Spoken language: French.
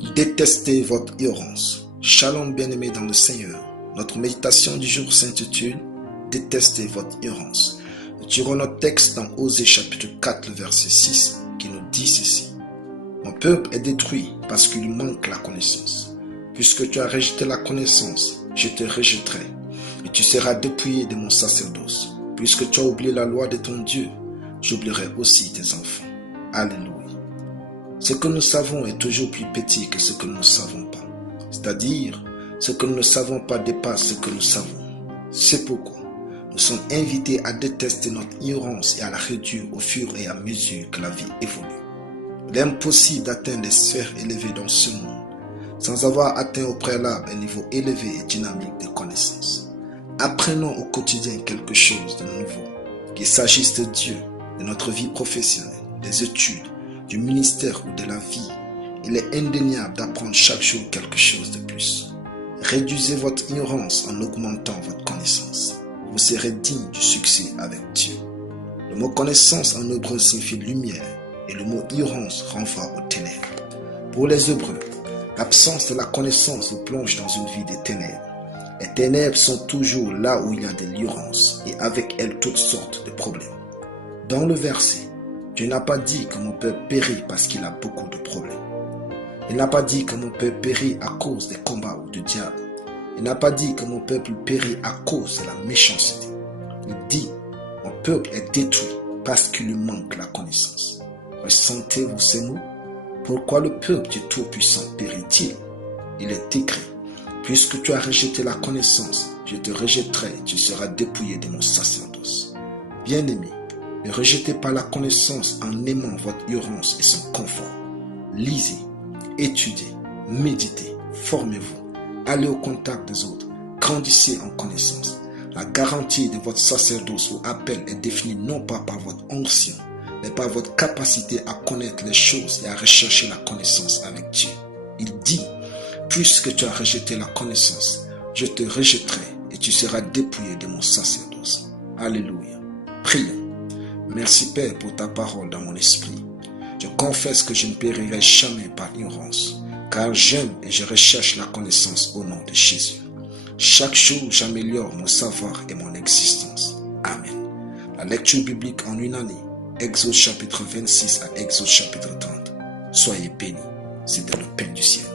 Détestez votre ignorance. Shalom bien-aimés dans le Seigneur. Notre méditation du jour s'intitule « Détestez votre ignorance ». Nous tirons notre texte dans Osée chapitre 4, le verset 6, qui nous dit ceci. « Mon peuple est détruit parce qu'il lui manque la connaissance. Puisque tu as rejeté la connaissance, je te rejetterai, et tu seras dépouillé de mon sacerdoce. Puisque tu as oublié la loi de ton Dieu, j'oublierai aussi tes enfants. » Alléluia. Ce que nous savons est toujours plus petit que ce que nous ne savons pas. C'est-à-dire, ce que nous ne savons pas dépasse ce que nous savons. C'est pourquoi nous sommes invités à détester notre ignorance et à la réduire au fur et à mesure que la vie évolue. Il est impossible d'atteindre les sphères élevées dans ce monde sans avoir atteint au préalable un niveau élevé et dynamique de connaissance. Apprenons au quotidien quelque chose de nouveau, qu'il s'agisse de Dieu, de notre vie professionnelle, des études, du ministère ou de la vie. Il est indéniable d'apprendre chaque jour quelque chose de plus. Réduisez votre ignorance en augmentant votre connaissance. Vous serez digne du succès avec Dieu. Le mot connaissance en hébreu signifie lumière et le mot ignorance renvoie aux ténèbres. Pour les Hébreux, l'absence de la connaissance vous plonge dans une vie des ténèbres. Les ténèbres sont toujours là où il y a de l'ignorance et avec elles toutes sortes de problèmes. Dans le verset, Dieu n'a pas dit que mon peuple périt parce qu'il a beaucoup de problèmes. Il n'a pas dit que mon peuple périt à cause des combats ou du diable. Il n'a pas dit que mon peuple périt à cause de la méchanceté. Il dit, mon peuple est détruit parce qu'il lui manque la connaissance. Ressentez-vous ces mots? Pourquoi le peuple du Tout-Puissant périt-il? Il est écrit, puisque tu as rejeté la connaissance, je te rejetterai et tu seras dépouillé de mon sacerdoce. Bien-aimé, ne rejetez pas la connaissance en aimant votre ignorance et son confort. Lisez, étudiez, méditez, formez-vous, allez au contact des autres, grandissez en connaissance. La garantie de votre sacerdoce ou appel est définie non pas par votre onction, mais par votre capacité à connaître les choses et à rechercher la connaissance avec Dieu. Il dit, puisque tu as rejeté la connaissance, je te rejetterai et tu seras dépouillé de mon sacerdoce. Alléluia. Prions. Merci Père pour ta parole dans mon esprit. Je confesse que je ne périrai jamais par ignorance, car j'aime et je recherche la connaissance au nom de Jésus. Chaque jour, j'améliore mon savoir et mon existence. Amen. La lecture biblique en une année, Exode chapitre 26 à Exode chapitre 30. Soyez bénis, c'est dans le pain du ciel.